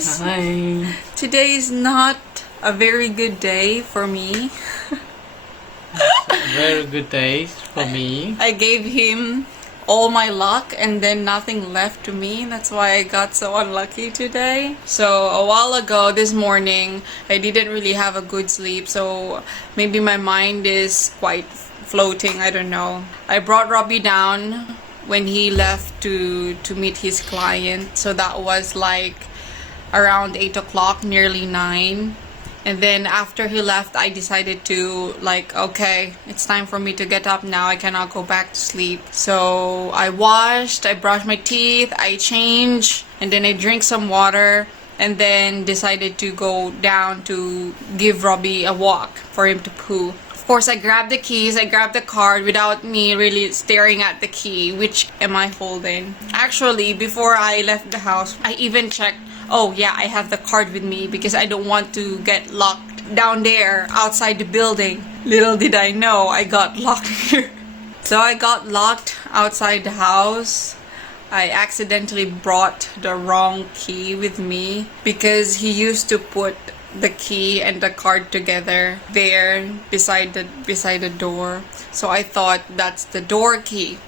guys! Hi! Today is not a very good day for me. Very good day for me. I gave him all my luck and then nothing left to me. That's why I got so unlucky today. So a while ago this morning, I didn't really have a good sleep. So maybe my mind is quite floating. I don't know. I brought Robbie down when he left to meet his client. So that was like around 8 o'clock, nearly 9. And then after he left, I decided to okay, it's time for me to get up now. I cannot go back to sleep. So I washed, I brushed my teeth, I changed, and then I drank some water, and then decided to go down to give Robbie a walk for him to poo. Of course, I grabbed the keys, I grabbed the card without me really staring at the key. Which am I holding? Actually, before I left the house, I even checked. Oh yeah, I have the card with me because I don't want to get locked down there outside the building. Little did I know I got locked here. So I got locked outside the house. I accidentally brought the wrong key with me because he used to put the key and the card together there beside the door. So I thought that's the door key.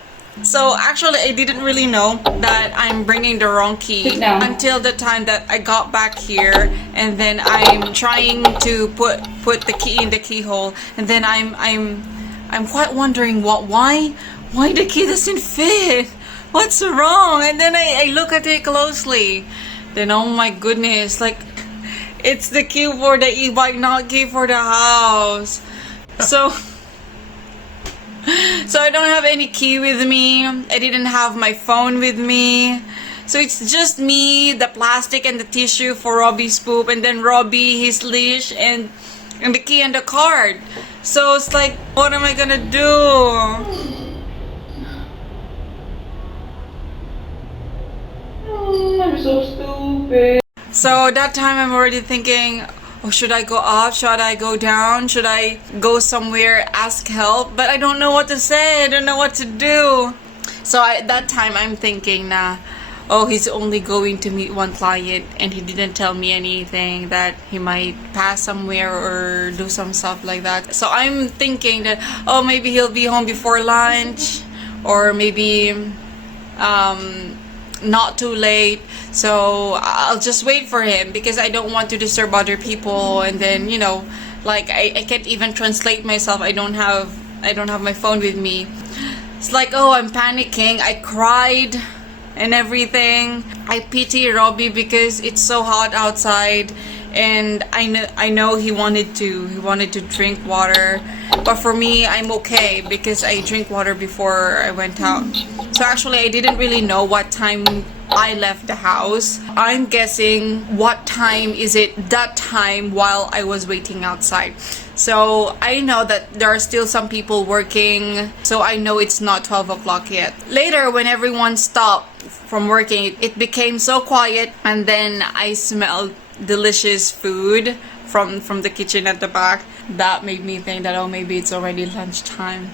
So actually, I didn't really know that I'm bringing the wrong key until the time that I got back here, and then I'm trying to put the key in the keyhole, and then I'm quite wondering why the key doesn't fit. What's wrong? And then I look at it closely. Then oh my goodness, it's the key for the e-bike, not key for the house. So I don't have any key with me. I didn't have my phone with me. So it's just me, the plastic and the tissue for Robbie's poop, and then Robbie, his leash, and the key and the card. So it's like, what am I gonna do? I'm so stupid. So that time I'm already thinking, oh, should I go up? Should I go down? Should I go somewhere, ask help? But I don't know what to say. I don't know what to do. So that time I'm thinking, oh, he's only going to meet one client and he didn't tell me anything that he might pass somewhere or do some stuff like that. So I'm thinking that, oh, maybe he'll be home before lunch, or maybe not too late. So I'll just wait for him because I don't want to disturb other people. And then I can't even translate myself. I don't have my phone with me. It's like, oh, I'm panicking. I cried and everything. I pity Robbie because it's so hot outside, and I know he wanted to drink water, but for me, I'm okay because I drink water before I went out. So actually, I didn't really know what time I left the house. I'm guessing what time is it that time while I was waiting outside. So I know that there are still some people working, so I know it's not 12 o'clock yet. Later, when everyone stopped from working, it became so quiet, and then I smelled delicious food from the kitchen at the back. That made me think that, oh, maybe it's already lunchtime.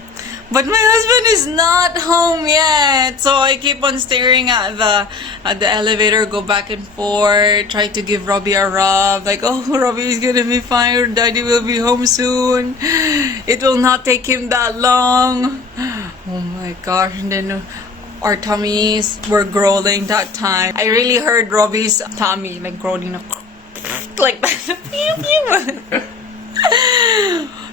But my husband is not home yet, so I keep on staring at the elevator, go back and forth, try to give Robbie a rub, like, oh, Robbie is gonna be fine, or Daddy will be home soon. It will not take him that long. Oh my gosh! And then our tummies were growling that time. I really heard Robbie's tummy growling, like that.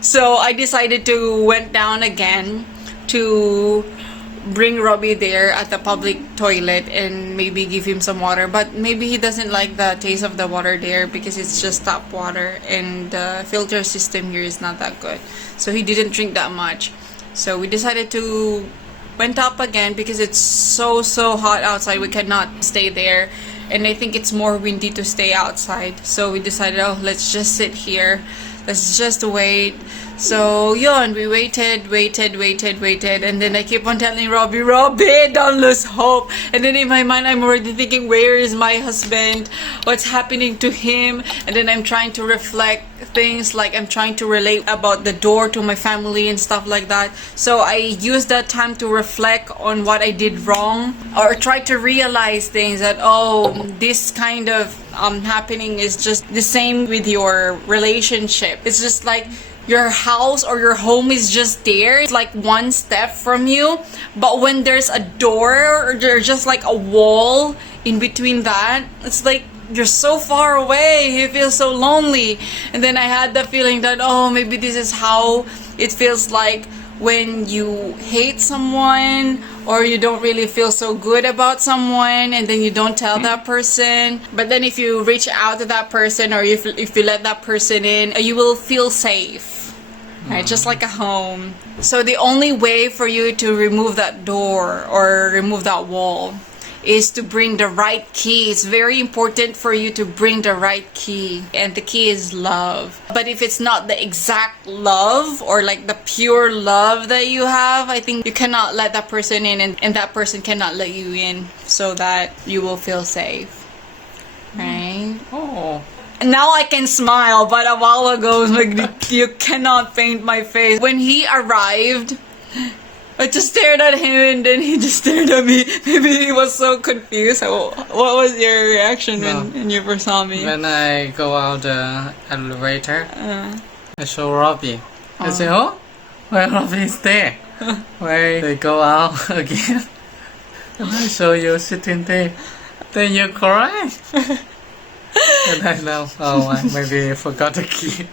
So I decided to went down again to bring Robbie there at the public toilet and maybe give him some water. But maybe he doesn't like the taste of the water there because it's just tap water, and the filter system here is not that good. So he didn't drink that much. So we decided to went up again because it's so hot outside. We cannot stay there, and I think it's more windy to stay outside. So we decided, oh, let's just sit here. Let's just wait. So, yun, we waited, and then I keep on telling Robbie, don't lose hope. And then in my mind, I'm already thinking, where is my husband? What's happening to him? And then I'm trying to reflect things, like I'm trying to relate about the door to my family and stuff like that. So I used that time to reflect on what I did wrong, or try to realize things that, oh, this kind of happening is just the same with your relationship. It's just like your house or your home is just there. It's like one step from you. But when there's a door or there's just like a wall in between that, it's like you're so far away. You feel so lonely. And then I had the feeling that, oh, maybe this is how it feels like when you hate someone, or you don't really feel so good about someone, and then you don't tell that person. But then if you reach out to that person, or if you let that person in, you will feel safe, right? Just like a home. So the only way for you to remove that door or remove that wall is to bring the right key. It's very important for you to bring the right key, and the key is love. But if it's not the exact love, or like the pure love that you have, I think you cannot let that person in, and that person cannot let you in, so that you will feel safe, right? Oh. And now I can smile, but a while ago, like, you cannot paint my face. When he arrived, I just stared at him, and then he just stared at me. Maybe he was so confused. So, what was your reaction when you first saw me? When I go out the elevator, I show Robbie. I say, oh, where Robbie is there? Where they go out again? And I show you sitting there. Then you cry. And I know, maybe I forgot the key.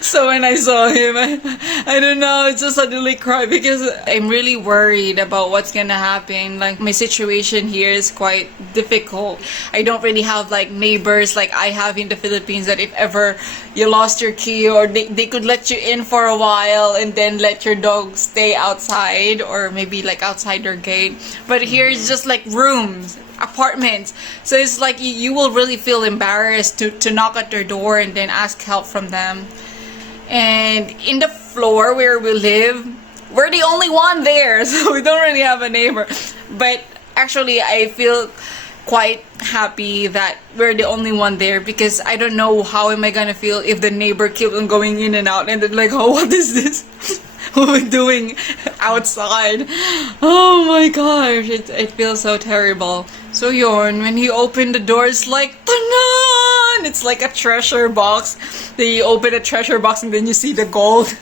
So when I saw him, I don't know, I just suddenly cried, because I'm really worried about what's gonna happen. Like, my situation here is quite difficult. I don't really have like neighbors like I have in the Philippines, that if ever you lost your key, or they could let you in for a while and then let your dog stay outside, or maybe like outside their gate. But here it's just like rooms, apartments. So it's like you will really feel embarrassed to knock at their door and then ask help from them. And in the floor where we live, we're the only one there, so we don't really have a neighbor. But actually, I feel quite happy that we're the only one there, because I don't know how am I gonna feel if the neighbor keeps on going in and out, and then like, oh, what is this? What are we doing outside? Oh my gosh, it feels so terrible. So yun, when he opened the door, it's like, tanan! It's like a treasure box. Then you open a treasure box and then you see the gold.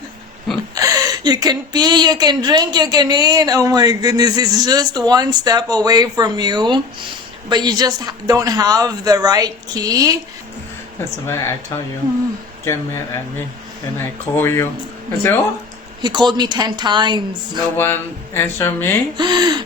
You can pee, you can drink, you can eat. Oh my goodness, it's just one step away from you. But you just don't have the right key. That's why I tell you, get mad at me. Then I call you. I say, oh, He called me 10 times. no one answer me.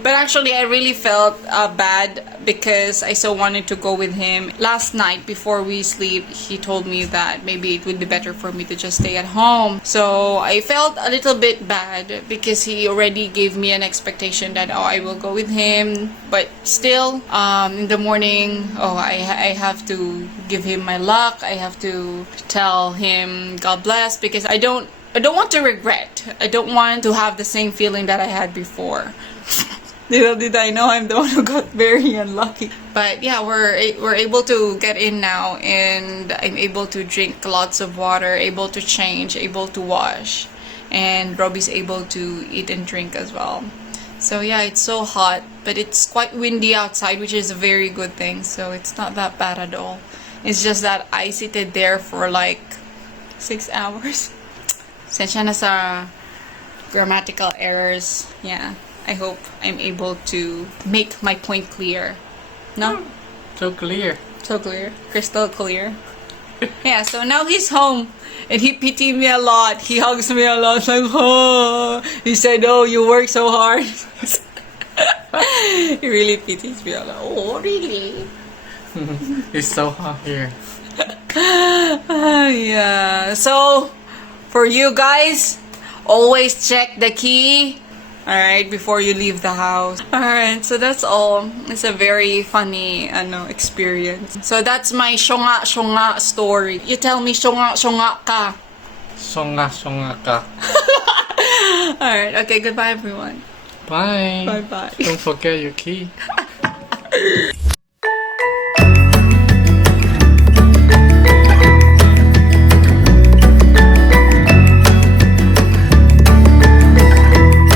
But actually, I really felt bad, because I so wanted to go with him. Last night, before we sleep, he told me that maybe it would be better for me to just stay at home. So I felt a little bit bad, because he already gave me an expectation that, oh, I will go with him. But still, in the morning, I have to give him my luck. I have to tell him God bless, because I don't want to regret. I don't want to have the same feeling that I had before. Little did I know I'm the one who got very unlucky. But yeah, we're able to get in now, and I'm able to drink lots of water, able to change, able to wash, and Robbie's able to eat and drink as well. So yeah, it's so hot, but it's quite windy outside, which is a very good thing. So it's not that bad at all. It's just that I seated there for like 6 hours. Sensya na sa grammatical errors. Yeah, I hope I'm able to make my point clear. No? So clear. So clear. Crystal clear. Yeah, so now he's home. And he pitied me a lot. He hugs me a lot. Like, oh. He said, oh, you work so hard. He really pities me a lot. Oh, really? It's so hot here. Yeah. So, for you guys, always check the key, alright, before you leave the house. Alright, so that's all. It's a very funny experience. So that's my shonga story. You tell me shonga ka. Songa songa ka. Alright, okay, goodbye everyone. Bye. Bye bye. Don't forget your key.